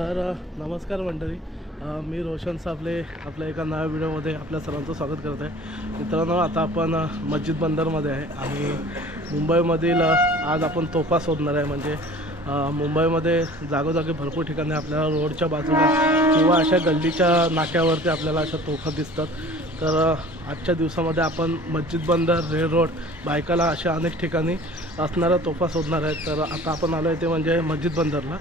तर नमस्कार मंडळी, मी रोशन साबले आपल्या एका नव्या व्हिडिओमध्ये आपल्या सर्वांचं स्वागत करत आहे। मित्रांनो, आता आपण मस्जिद बंदरमध्ये आहे आणि मुंबईमधील आज आपण तोफा शोधणार आहे। म्हणजे मुंबईमध्ये जागोजागी भरपूर ठिकाणी आपल्याला रोडच्या बाजूला किंवा अशा गल्लीच्या नाक्यावरती आपल्याला अशा तोफा दिसतात। तर आजच्या दिवसामध्ये आपण मस्जिद बंदर, रेल रोड, बायकाला अशा अनेक ठिकाणी असणारा तोफा शोधणार आहे। तर आता आपण आलो आहे ते म्हणजे मस्जिद बंदरला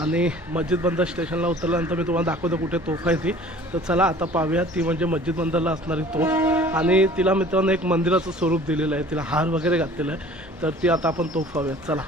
आणि मस्जिद बंदर स्टेशनला उतरल्यानंतर मी तुम्हाला दाखवतो कुठे तोफ आहे ती। तर चला आता पाहूया ती म्हणजे मस्जिद बंदरला असणारी तोफ। आणि तिला मित्रांनो एक मंदिराचं स्वरूप दिलेलं आहे, तिला हार वगैरे घातलेलं आहे। तर ती आता आपण तोफ पाहूयात, चला।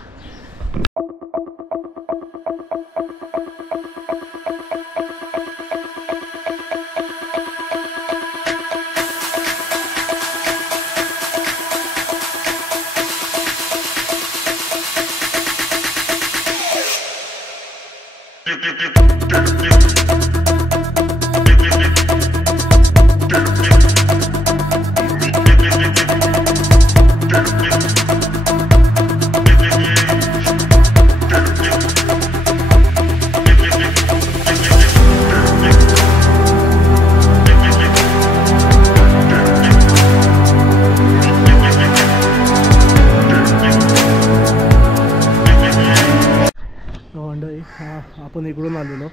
आपण इकडून आलेलो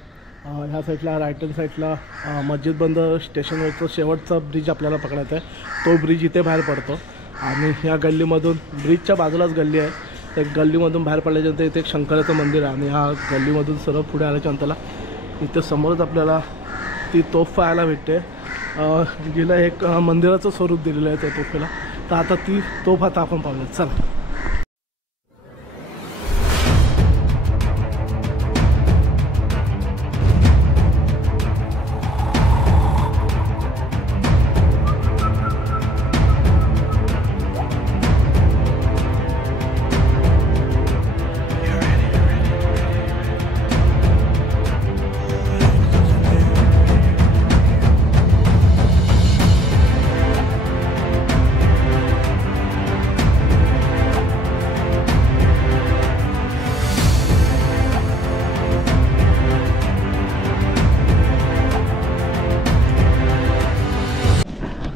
ह्या साईडला राईट हँड साईडला मस्जिद बंदर स्टेशनवरचं शेवटचा ब्रिज आपल्याला पकडायचा आहे। तो ब्रिज इथे बाहेर पडतो आणि ह्या गल्लीमधून ब्रिजच्या बाजूलाच गल्ली आहे। त्या गल्लीमधून बाहेर पडल्याच्यानंतर इथे एक शंकराचं मंदिर आहे आणि ह्या गल्लीमधून सर्व पुढे आल्याच्यानंतरला इथे समोरच आपल्याला ती तोफ पाहायला भेटते, जिला एक मंदिराचं स्वरूप दिलेलं आहे त्या तोफेला। तर आता ती तोफ आता आपण पाहूया, चला।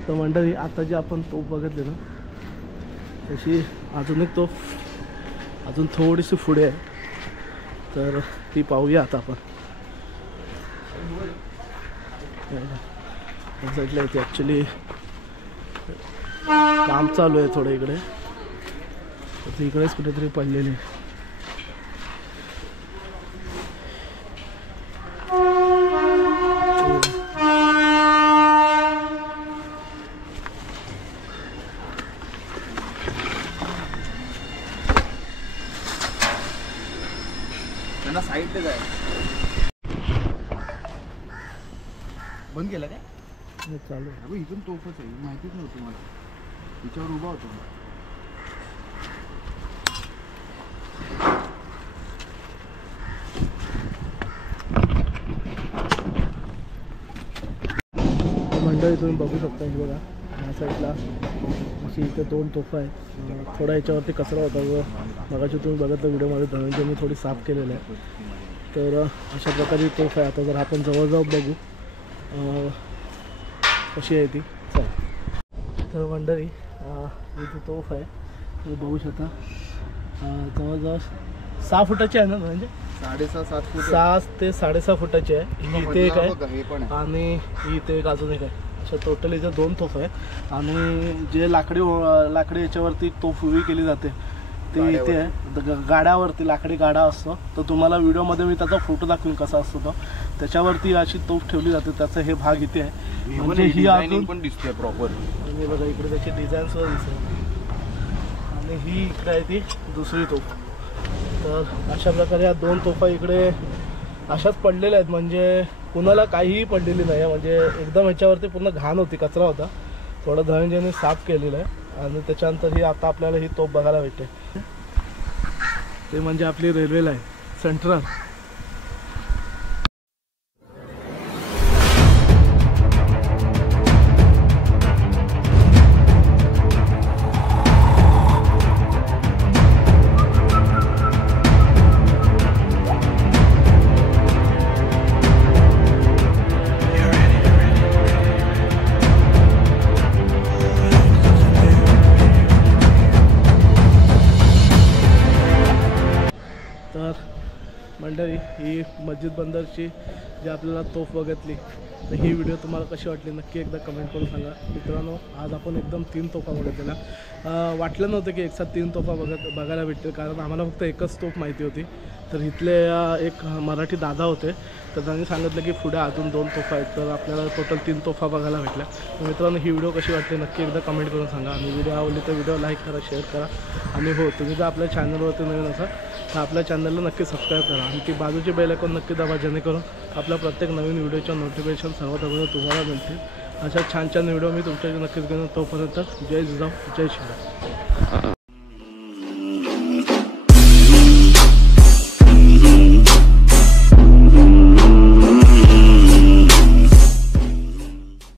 तर मंडळी, आता जी आपण तोफ बघितली ना तशी अजून एक तोफ अजून थोडीशी पुढे आहे, तर ती पाहूया आता आपण। या साईडला इथे ॲक्च्युली काम चालू आहे थोडं इकडे, तर इकडेच कुठेतरी पडलेली आहे। साइड पे जाए बंद केलं काय? चालू आहे। अगं इथून तोफच आहे, माहितीच नव्हती मला, तिच्यावर उभा होतो मी। मंडळी तुम्ही बघू शकता हे बघा, या साईडला अशी इथे दोन तोफा आहेत। थोडा याच्यावरती कचरा होता व मगाशी तुम्ही बघितलं व्हिडिओमध्ये धनंजयने थोडी साफ केलेलं आहे। तर अशा प्रकारे तोफ आहे। आता जर आपण जवळजवळ बघू कशी आहे ती, चला। तर मंडळी इथे तोफ आहे, तुम्ही बघू शकता जवळजवळ 6 फुटाची आहे ना, म्हणजे 6.5-7 फूट, 6 ते 6.5 फुटाची आहे। ही इथे एक आहे आणि ही इथे एक अजून एक आहे। अशा टोटल इथे 2 तोफ आहेत आणि जे लाकडी याच्यावरती तोफ उभी केली जाते ते इथे आहे, गाड्यावरती लाकडी गाडा असतो। तर तुम्हाला व्हिडिओमध्ये मी त्याचा फोटो दाखवीन कसा असतो तो। त्याच्यावरती अशी तोफ ठेवली जाते, त्याचा हे भाग इथे आहे। म्हणजे ही अजून पण दिसते प्रॉपर, आणि बघा इकडे त्याची डिझाईन सुद्धा दिसते। आणि ही इकडे आहे ती दुसरी तोफ। तर अशा प्रकारे या 2 तोफा इकडे अशाच पडलेल्या आहेत, म्हणजे कुणाला काहीही पडलेली नाही आहे। म्हणजे एकदम ह्याच्यावरती पूर्ण घाण होती, कचरा होता, थोडं धनंजयने साफ केलेलं आहे। आणि त्याच्यानंतर ही आता आपल्याला ही तोफ बघायला भेटते, ते म्हणजे आपली रेल्वे लाईन सेंट्रल। मंडळी ही मस्जिद बंदरची जी आपल्याला तोफ बघितली, तर ही व्हिडिओ तुम्हाला कशी वाटली नक्की एकदा कमेंट करून सांगा. मित्रांनो, आज आपण एकदम 3 तोफा बघितलेल्या. वाटलं नव्हतं की एकसाथ 3 तोफा बघायला भेटतील, कारण आम्हाला फक्त एकच तोफ माहिती होती. तर इथले एक मराठी दादा होते, तर त्यांनी सांगितलं की पुढे अजून 2 तोफा आहेत, तर आपल्याला टोटल 3 तोफा बघायला भेटल्या. तर मित्रांनो, ही व्हिडिओ कशी वाटली नक्की एकदा कमेंट करून सांगा. आणि व्हिडिओ आवडली तर व्हिडिओ लाईक करा, शेअर करा. आणि हो, तुम्ही जर आपल्या चॅनलवरती नवीन असाल तर आपल्या चॅनलला नक्की सबस्क्राईब करा आणि ती बाजूची बेल आयकॉन नक्की दाबा, जेणेकरून आपल्या प्रत्येक नवीन व्हिडिओच्या नोटिफिकेशन सर्वात अगोदर तुम्हाला मिळतील. अशा छान छान व्हिडिओ मी तुमच्याकडे नक्कीच घेऊन. तोपर्यंत जय जिजाऊ, जय श्रीराम.